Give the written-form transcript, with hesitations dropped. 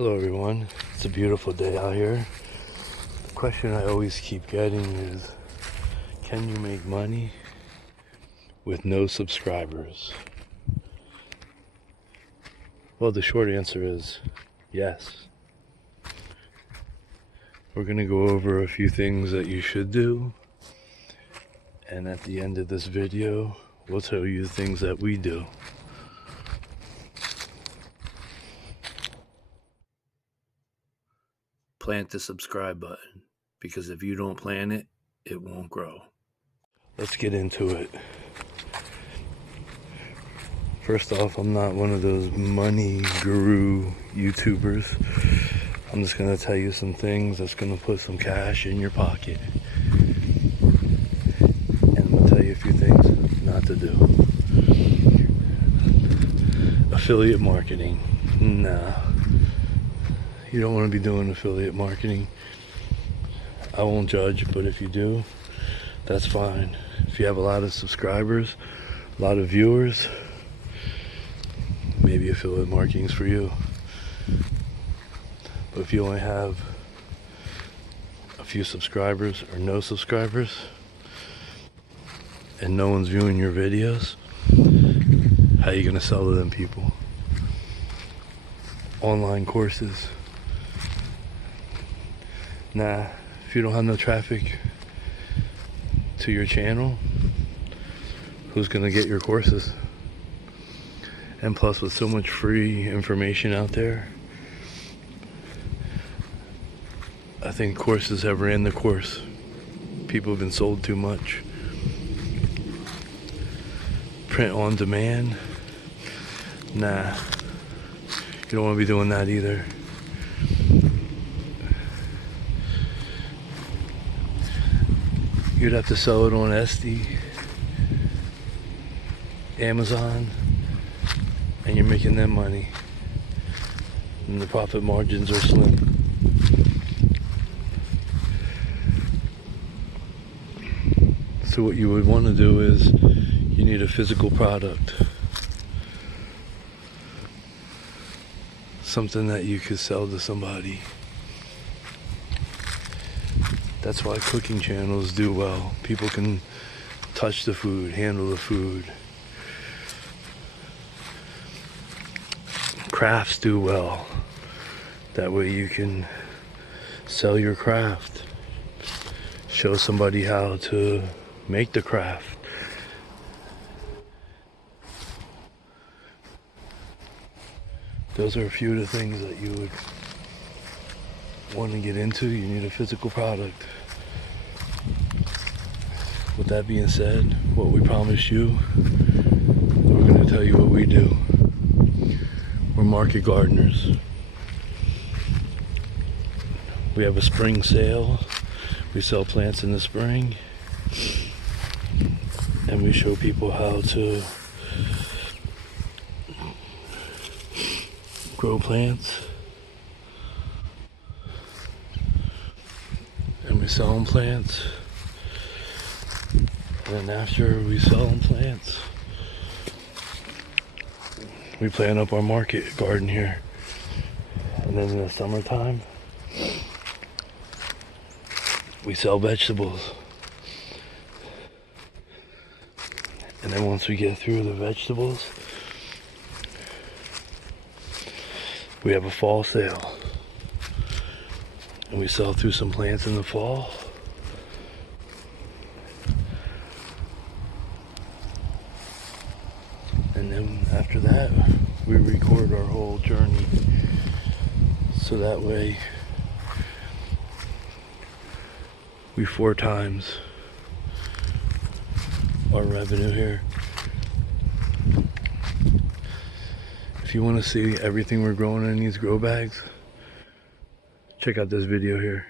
Hello everyone, it's a beautiful day out here. The question I always keep getting is, can you make money with no subscribers? Well, the short answer is yes. We're going to go over a few things that you should do, and at the end of this video, we'll tell you the things that we do. Plant the subscribe button, because if you don't plant it, it won't grow. Let's get into it. First off, I'm not one of those money guru YouTubers. I'm just going to tell you some things that's going to put some cash in your pocket. And I'm going to tell you a few things not to do. Affiliate marketing. Nah. You don't want to be doing affiliate marketing. I won't judge, but if you do, that's fine. If you have a lot of subscribers, a lot of viewers, maybe affiliate marketing's for you. But if you only have a few subscribers or no subscribers, and no one's viewing your videos, how are you gonna sell to them people? Online courses. Nah, if you don't have no traffic to your channel, who's gonna get your courses? And plus, with so much free information out there, I think courses have ran the course. People have been sold too much. Print on demand? Nah, you don't want to be doing that either. You'd have to sell it on Etsy, Amazon, and you're making them money. And the profit margins are slim. So what you would want to do is, you need a physical product. Something that you could sell to somebody. That's why cooking channels do well. People can touch the food, handle the food. Crafts do well. That way you can sell your craft. Show somebody how to make the craft. Those are a few of the things that you would want to get into. You need a physical product. With that being said, what we promise you, we're going to tell you what we do. We're market gardeners. We have a spring sale. We sell plants in the spring, and we show people how to grow plants, and we sell them plants. And then after we sell them plants, we plant up our market garden here. And then in the summertime, we sell vegetables. And then once we get through the vegetables, we have a fall sale. And we sell through some plants in the fall. And then after that, we record our whole journey. So that way, we 4 times our revenue here. If you want to see everything we're growing in these grow bags, check out this video here.